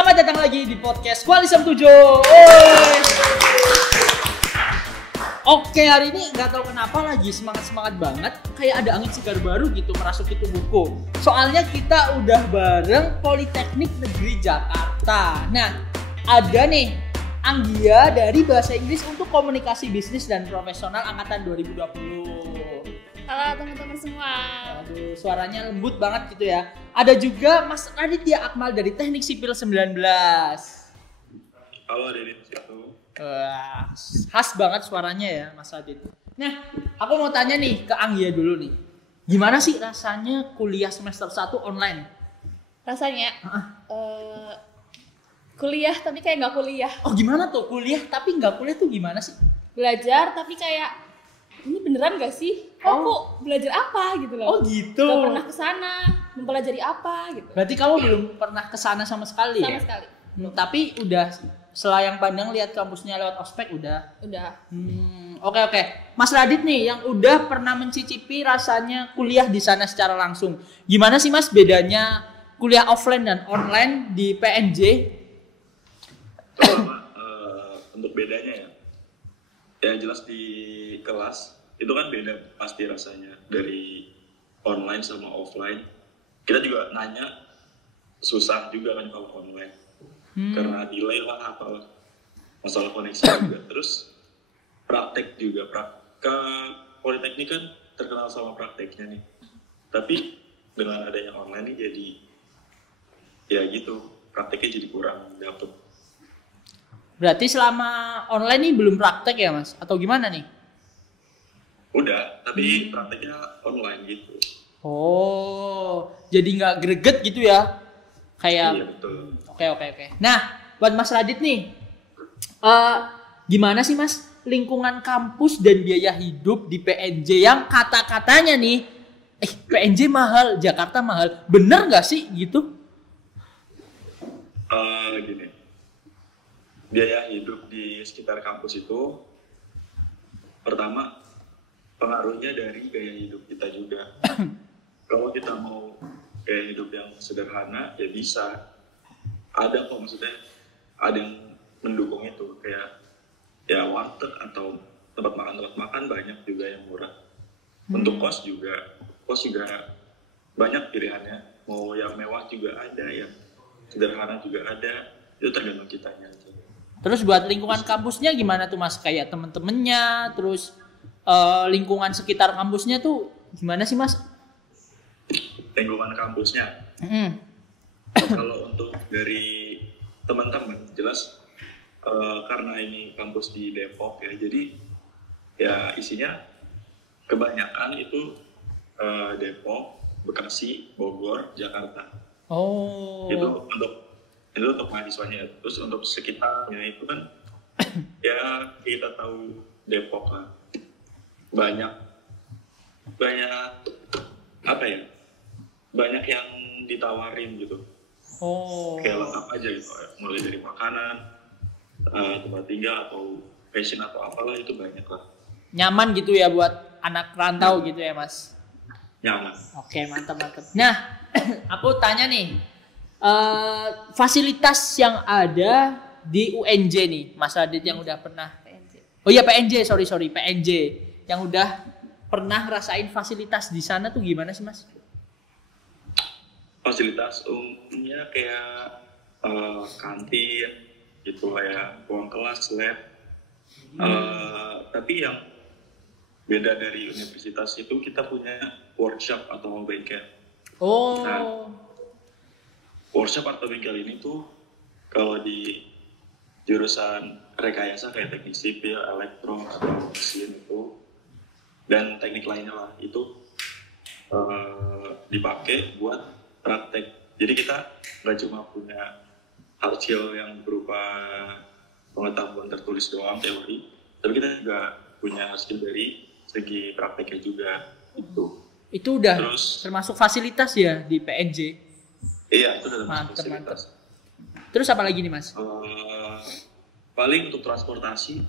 Selamat datang lagi di podcast Kualisem 7. Oi. Oke, hari ini nggak tahu kenapa lagi semangat banget. Kayak ada angin segar baru gitu merasuki tubuhku. Soalnya kita udah bareng Politeknik Negeri Jakarta. Nah, ada nih Anggia dari Bahasa Inggris untuk Komunikasi Bisnis dan Profesional angkatan 2020. Halo teman-teman semua. Aduh, suaranya lembut banget gitu ya. Ada juga Mas Raditya Akmal dari Teknik Sipil 19. Halo Radit, situ. Khas banget suaranya ya Mas Radit. Nah, aku mau tanya nih ke Anggia dulu nih. Gimana sih rasanya kuliah semester 1 online? Rasanya kuliah tapi kayak nggak kuliah. Oh gimana tuh kuliah tapi nggak kuliah tuh gimana sih? Belajar tapi kayak ini beneran gak sih? Kok belajar apa gitu loh? Oh gitu. Gak pernah kesana, mempelajari apa gitu. Berarti kamu belum pernah kesana sama sekali Sama ya? sekali. Tapi udah selayang pandang lihat kampusnya lewat ospek udah. Oke. Mas Radit nih yang udah pernah mencicipi rasanya kuliah di sana secara langsung. Gimana sih Mas bedanya kuliah offline dan online di PNJ? Untuk bedanya ya jelas di kelas itu kan beda pasti rasanya dari online sama offline. Kita juga nanya susah juga kan kalau online karena delay lah apalah masalah koneksi juga. Terus praktek juga Politeknik kan terkenal sama prakteknya nih, tapi dengan adanya online nih jadi ya gitu prakteknya jadi kurang dapet. Berarti selama online nih belum praktek ya Mas? Atau gimana nih? Udah, tapi prakteknya online gitu. Oh, jadi nggak greget gitu ya? Kayak. Iya betul. Oke. Nah, buat Mas Radit nih, gimana sih Mas lingkungan kampus dan biaya hidup di PNJ yang kata-katanya nih, PNJ mahal, Jakarta mahal, bener nggak sih gitu? Gini, biaya hidup di sekitar kampus itu pertama pengaruhnya dari gaya hidup kita juga. Kalau kita mau gaya hidup yang sederhana ya bisa, ada kok maksudnya ada yang mendukung itu kayak ya warteg atau tempat makan banyak juga yang murah. Untuk kos juga banyak pilihannya, mau yang mewah juga ada, yang sederhana juga ada, itu tergantung kitanya aja. Terus buat lingkungan kampusnya gimana tuh Mas? Kayak temen-temennya, terus lingkungan sekitar kampusnya tuh gimana sih Mas? Lingkungan kampusnya? Kalau untuk dari teman-teman jelas karena ini kampus di Depok ya, jadi ya isinya kebanyakan itu Depok, Bekasi, Bogor, Jakarta. Oh. Itu untuk mahasiswanya. Terus untuk sekitarnya itu kan ya kita tahu Depok lah, banyak apa ya, banyak yang ditawarin gitu. Kayak lengkap aja gitu, mulai dari makanan, tempat tinggal atau fashion atau apalah, itu banyak lah. Nyaman gitu ya buat anak rantau gitu ya Mas? Nyaman. Oke, mantap. Nah, aku tanya nih, fasilitas yang ada di UNJ nih, Mas Radit yang udah pernah PNJ. Oh iya PNJ, sorry PNJ yang udah pernah ngerasain fasilitas di sana tuh gimana sih Mas? Fasilitas umumnya kayak kantin gitu lah ya, ruang kelas, lab. Tapi yang beda dari universitas itu kita punya workshop atau bengkel. Nah, workshop atau bengkel ini tuh kalau di jurusan rekayasa kayak teknik sipil, elektro, atau mesin itu dan teknik lainnya lah, itu dipakai buat praktek. Jadi kita nggak cuma punya hasil yang berupa pengetahuan tertulis doang teori, tapi kita juga punya hasil dari segi prakteknya juga itu. Itu udah termasuk fasilitas ya di PNJ? Iya, itu udah termasuk fasilitas. Terus apa lagi nih Mas? Paling untuk transportasi,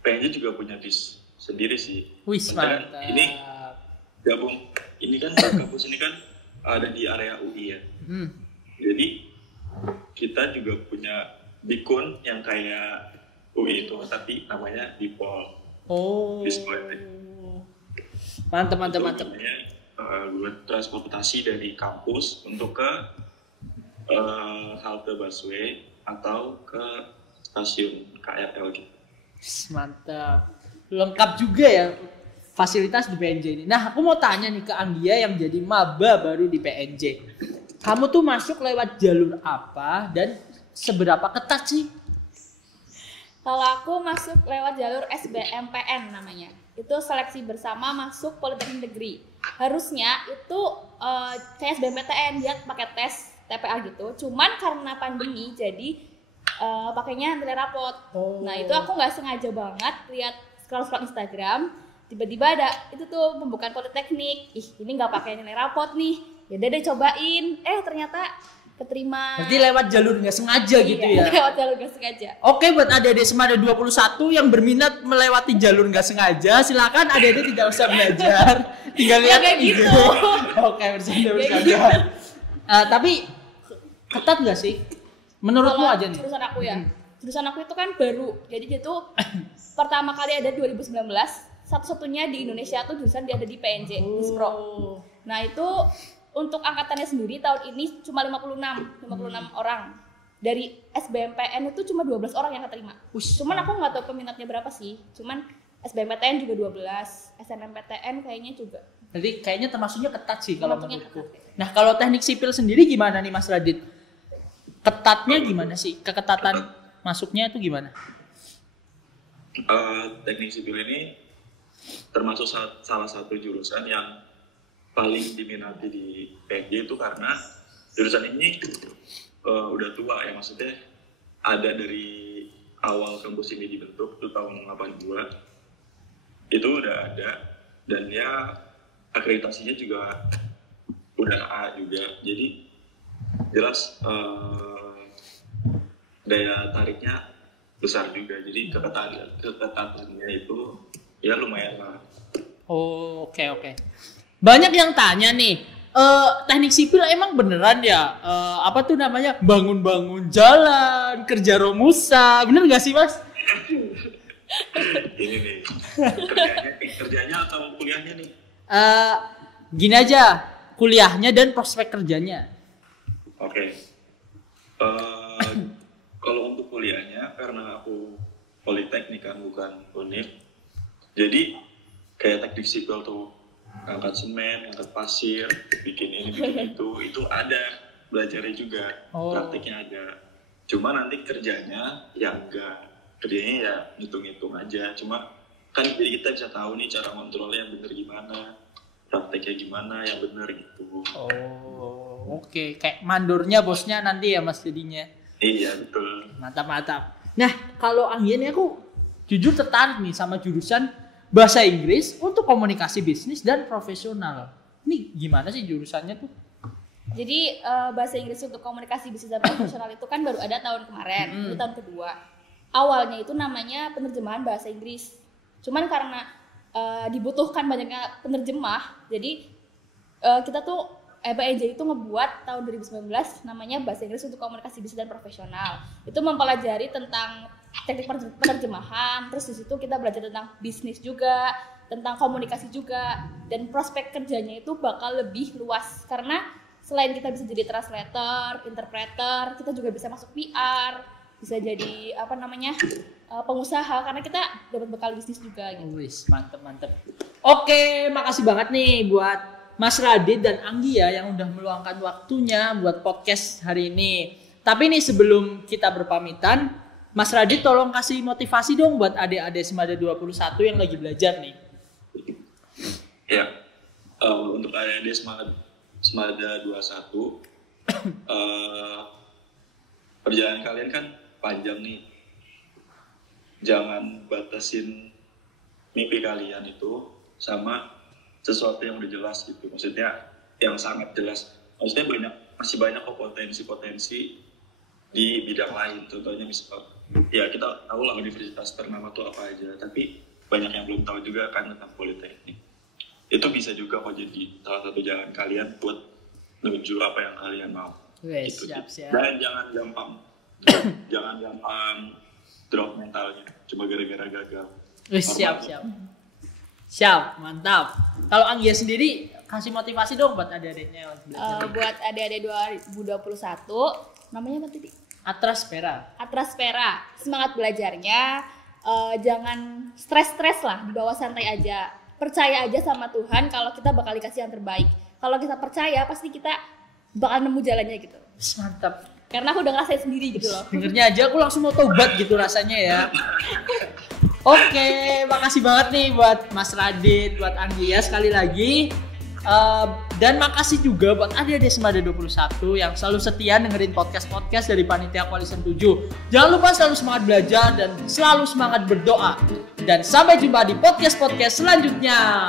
PNJ juga punya bis sendiri sih. Wis, mantap. Ini gabung, ini kan kampus ini kan ada di area UI ya. Jadi kita juga punya Bikun yang kayak UI itu, tapi namanya Dipol. Oh. Mantap. Buat transportasi dari kampus untuk ke halte busway atau ke stasiun KRL gitu. Mantap. Lengkap juga ya fasilitas di PNJ ini. Nah, aku mau tanya nih ke Anggia yang jadi maba baru di PNJ. Kamu tuh masuk lewat jalur apa dan seberapa ketat sih? Kalau aku masuk lewat jalur SBMPN namanya. Itu seleksi bersama masuk Politeknik Negeri. Harusnya itu kayak SBMPTN, dia pakai tes TPA gitu. Cuman karena pandemi jadi pakainya nilai rapot. Nah, itu aku nggak sengaja banget lihat scroll Instagram, tiba-tiba ada itu tuh pembukaan Politeknik. Ini nggak pakai nilai rapot nih. Ya udah deh cobain. Ternyata keterima. Berarti lewat jalur nggak sengaja gitu ya? Lewat jalur nggak sengaja. Oke, buat adik-adik Semada 21 yang berminat melewati jalur nggak sengaja, silakan adik-adik tidak usah belajar, tinggal lihat kayak gitu. Oke, bercanda. Tapi ketat nggak sih? Menurutmu Kalau aja nih. Jurusan aku ya. Jurusan aku itu kan baru. Jadi dia tuh pertama kali ada 2019. Satu-satunya di Indonesia tuh jurusan dia ada di PNJ, Dispro. Nah, itu untuk angkatannya sendiri tahun ini cuma 56 orang. Dari SBMPN itu cuma 12 orang yang keterima. Cuman aku nggak tahu peminatnya berapa sih. Cuman SBMPTN juga 12, SNMPTN kayaknya juga. Jadi kayaknya termasuknya ketat sih kalau Termasuknya menurutku. ketat. Nah, kalau teknik sipil sendiri gimana nih Mas Radit? Ketatnya gimana sih? Keketatan masuknya itu gimana? Teknik sipil ini termasuk salah satu jurusan yang paling diminati di PNJ itu karena jurusan ini udah tua ya, maksudnya ada dari awal kampus ini dibentuk itu tahun 82 itu udah ada, dan ya akreditasinya juga udah A juga, jadi jelas daya tariknya besar juga, jadi keketatannya itu ya lumayan lah. Oh, oke. Banyak yang tanya nih, teknik sipil emang beneran ya? Apa tuh namanya? Bangun-bangun jalan, kerja romusa, bener gak sih Mas? Ini nih, kerjanya atau kuliahnya nih? Gini aja, kuliahnya dan prospek kerjanya. Oke. Kalau untuk kuliahnya, karena aku politeknik kan bukan univ, jadi kayak teknik sipil tuh angkat semen, angkat pasir, bikin ini, bikin itu ada belajarnya juga, praktiknya ada. Cuma nanti kerjanya ya enggak, kerjanya ya ngitung-ngitung aja. Cuma kan jadi kita bisa tahu nih cara kontrolnya yang bener gimana, prakteknya gimana yang bener gitu. Oh, oke. Kayak mandornya bosnya nanti ya Mas jadinya. Iya betul. Mantap. Nah, kalau Anggia nih aku jujur tertarik nih sama jurusan Bahasa Inggris untuk komunikasi bisnis dan profesional. Ini gimana sih jurusannya tuh? Jadi Bahasa Inggris untuk komunikasi bisnis dan profesional itu kan baru ada tahun kemarin, itu tahun kedua. Awalnya itu namanya penerjemahan bahasa Inggris. Cuman karena dibutuhkan banyaknya penerjemah, jadi kita tuh PNJ itu ngebuat tahun 2019 namanya Bahasa Inggris untuk komunikasi bisnis dan profesional. Itu mempelajari tentang teknik penerjemahan, terus di situ kita belajar tentang bisnis juga, tentang komunikasi juga, dan prospek kerjanya itu bakal lebih luas karena selain kita bisa jadi translator, interpreter, kita juga bisa masuk PR, bisa jadi pengusaha karena kita dapat bekal bisnis juga gitu. Wis, mantep. Oke, makasih banget nih buat Mas Radit dan Anggia yang udah meluangkan waktunya buat podcast hari ini. Tapi nih sebelum kita berpamitan, Mas Radit tolong kasih motivasi dong buat adik-adik Semada 21 yang lagi belajar nih. Ya, untuk adik-adik Semada 21, perjalanan kalian kan panjang nih. Jangan batasin mimpi kalian itu sama sesuatu yang udah jelas gitu. Maksudnya yang sangat jelas. Maksudnya masih banyak kok potensi-potensi di bidang lain. Contohnya misalnya, ya kita tahu lah universitas ternama itu apa aja, tapi banyak yang belum tahu juga kan tentang politeknik. Itu bisa juga kok jadi salah satu jalan kalian buat menuju apa yang kalian mau. Wes, Gitu. siap. Dan jangan gampang drop mentalnya cuma gara-gara gagal. Wes, siap, mantap. Kalau Anggia sendiri kasih motivasi dong buat adik-adiknya yang belajar. Buat adik-adik 2021, namanya apa tadi? Atraspera. Semangat belajarnya, jangan stres-stres lah, dibawa santai aja. Percaya aja sama Tuhan kalau kita bakal dikasih yang terbaik. Kalau kita percaya pasti kita bakal nemu jalannya gitu. Mantap. Karena aku udah ngerasain sendiri gitu loh. Dengernya aja aku langsung mau tobat gitu rasanya ya. Oke, makasih banget nih buat Mas Radit, buat Anggia sekali lagi. Dan makasih juga buat adik-adik Semada 21 yang selalu setia dengerin podcast-podcast dari Panitia Coalition 7. Jangan lupa selalu semangat belajar dan selalu semangat berdoa. Dan sampai jumpa di podcast-podcast selanjutnya.